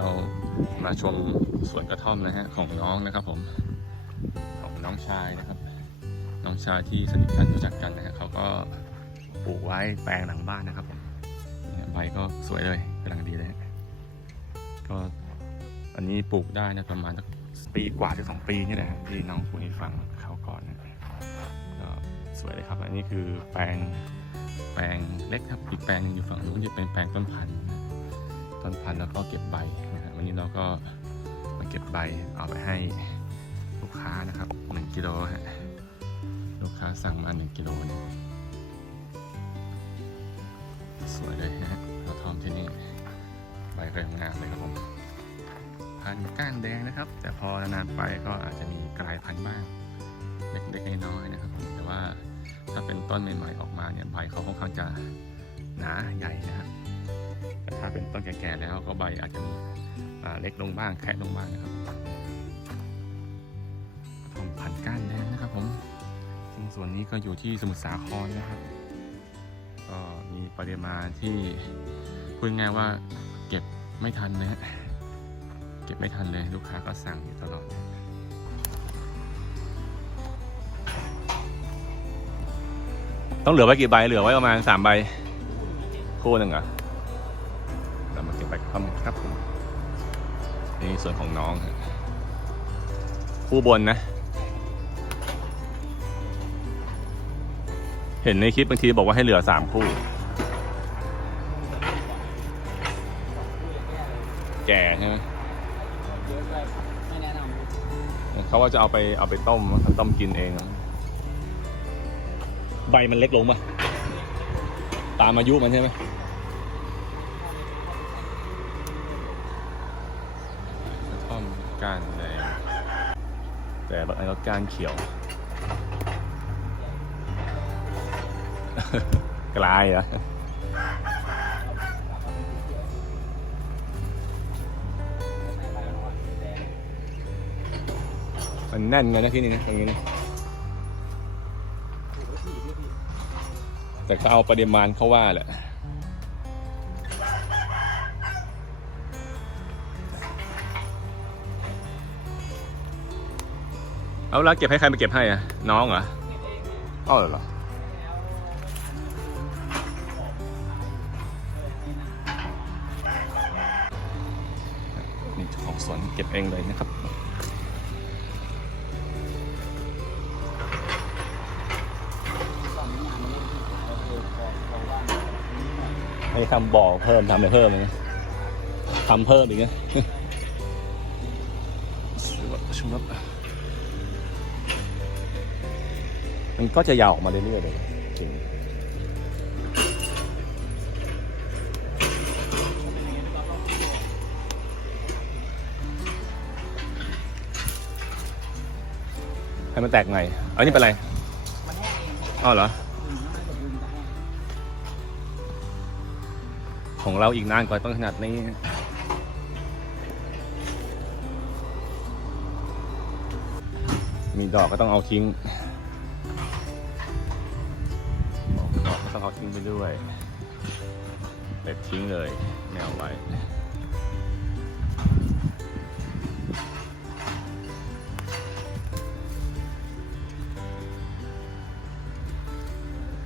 เรามาชมสวนกระท่อมนะฮะของน้องนะครับผมของน้องชายนะครับ น้องชายที่สนิทกันรู้จักกันนะฮะเขาก็ปลูกไว้แปลงหลังบ้านนะครับผมใบก็สวยเลยกำลังดีเลยก็อันนี้ปลูกได้นะประมาณสักปีกว่าถึงสองปีนี่แหละที่น้องคุยให้ฟังเขาก่อนนะก็สวยเลยครับ อันนี้คือแปลงแปลงเล็กครับอีกแปลงหนึงอยู่ฝั่งนู้นจะเป็นแปลงต้นพันธุ์ต้นพันธุ์แล้วก็เก็บใบ วันนี้เราก็มาเก็บใบเอาไปให้ลูกค้านะครับหนึ่งกิโลฮะลูกค้าสั่งมา1กิโลหนึงสวยเลยฮะเราทอมที่นี่ใบก็ยังงามเลยครับผมพันก้านแดงนะครับ แต่พอนานๆไปก็อาจจะมีกลายพันธุ์บ้างเล็กๆน้อยๆนะครับผมแต่ว่าถ้าเป็นต้นใหม่ๆออกมาเนี่ยใบเขาค่อนข้างจะหนาใหญ่นะครับแต่ถ้าเป็นต้นแก่ๆแล้วก็ใบอาจจะมี เล็กลงบ้างแคะลงบ้างนะครับผมพันก้านแดงนะครับผมซึ่งส่วนนี้ก็อยู่ที่สมุทรสาครนะครับก็มีปริมาณที่พูดง่ายว่าเก็บไม่ทันนะฮะเก็บไม่ทันเลยลูกค้าก็สั่งอยู่ตลอดต้องเหลือไว้กี่ใบเหลือไว้ประมาณสามใบคู่หนึ่งเหรอ นี่ส่วนของน้องฮะคู่บนนะ เห็นในคลิปบางทีบอกว่าให้เหลือสามคู่ แก่ใช่ไหมเยอะด้วยไม่แนะนเขาว่าจะเอาไปเอาไปต้มต้มกินเอง ใบมันเล็กลงปะตามอายุมันใช่ไหมกระท่อม ก้านแดงแต่บางอันก็ก้านเขียว กลายเหรอมันแน่นเลยนะที่นี่นะตรงนี้นะแต่เขาเอาปริมาณเขาว่าแหละ เอาแล้วเก็บให้ใครมาเก็บให้อะน้องเหรออ้าวเหรอนี่เจ้าของสวนเก็บเองเลยนะครับำตอนนี้งานมันก็คือบอกบอกว่าให้ทำบ่อเพิ่มทำอะไรเพิ่มไหมทำเพิ่มอีกนะชุบชุบ มันก็จะยาวออกมาเรื่อยๆเลยให้มันแตกไงอันนี้เป็นไรองอ้าวเหรอ ของเราอีกนานกว่าต้องขนาดนี้มีดอกก็ต้องเอาทิ้ง ต้องเอาทิ้งไปด้วยเด็ดทิ้งเลยไม่เอาไว้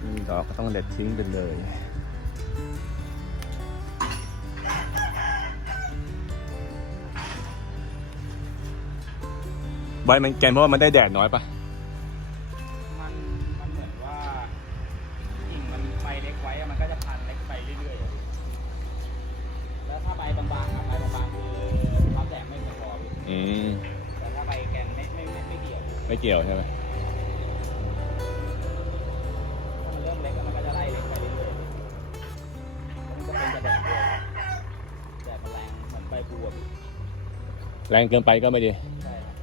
มีดอกก็ต้องเด็ดทิ้งไปเลยใบมันแกนเพราะว่ามันได้แดดน้อยปะ ไม่เกี่ยวใช่ไหมมันเริ่มเล็กอะมันก็จะไล่เล็กไปเรื่อยๆมันจะเป็นจะแดดด้วยแดดมันแรงเหมือนใบบัวพี่แรงเกินไปก็ไม่ดี ใช่ครับ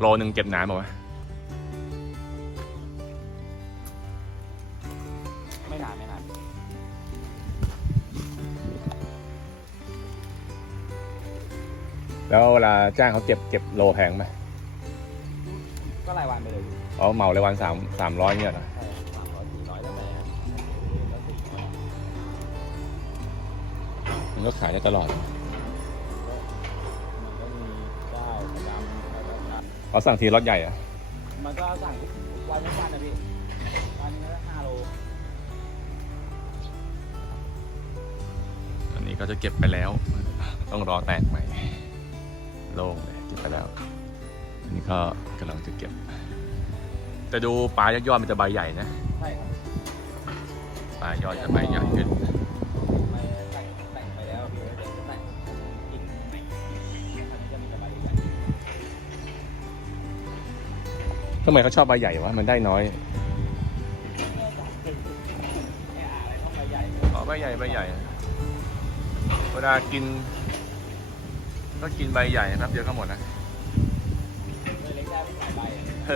โลหนึ่งเก็บนานป่าวะ แล้วเวลาจ้างเขาเก็บเก็บโลแพงไหมก็รายวันไปเลยอ๋อเหมารายวันสามสามร้อยเนี่ยนะมันก็ขายได้ตลอดเราสั่งทีรถใหญ่อะมันก็สั่งวันทุกวันนะพี่วันนี้ก็ห้าโลอันนี้ก็จะเก็บไปแล้ว ต้องรอแตกใหม่ โล่งเลยเก็บไปแล้ว อันนี้ก็กำลังจะเก็บ แต่ดูปลายยอดๆมันจะใบใหญ่นะใช่ครับปลายยอดจะใบใหญ่ขึ้นไปแต่งแต่งไปแล้วพี่เดี๋ยวจะแต่งอีกใหม่อันนี้จะมีกระบะใหญ่ทำไมเขาชอบใบใหญ่วะ มันได้น้อยแน่ใจแค่อะไรต้องใบใหญ่ อ๋อใบใหญ่ใบใหญ่ เวลากิน ก็กินใบใหญ่นะครับเดียวก็หมดนะใบเล็กได้ไม่หลายใบอะเอ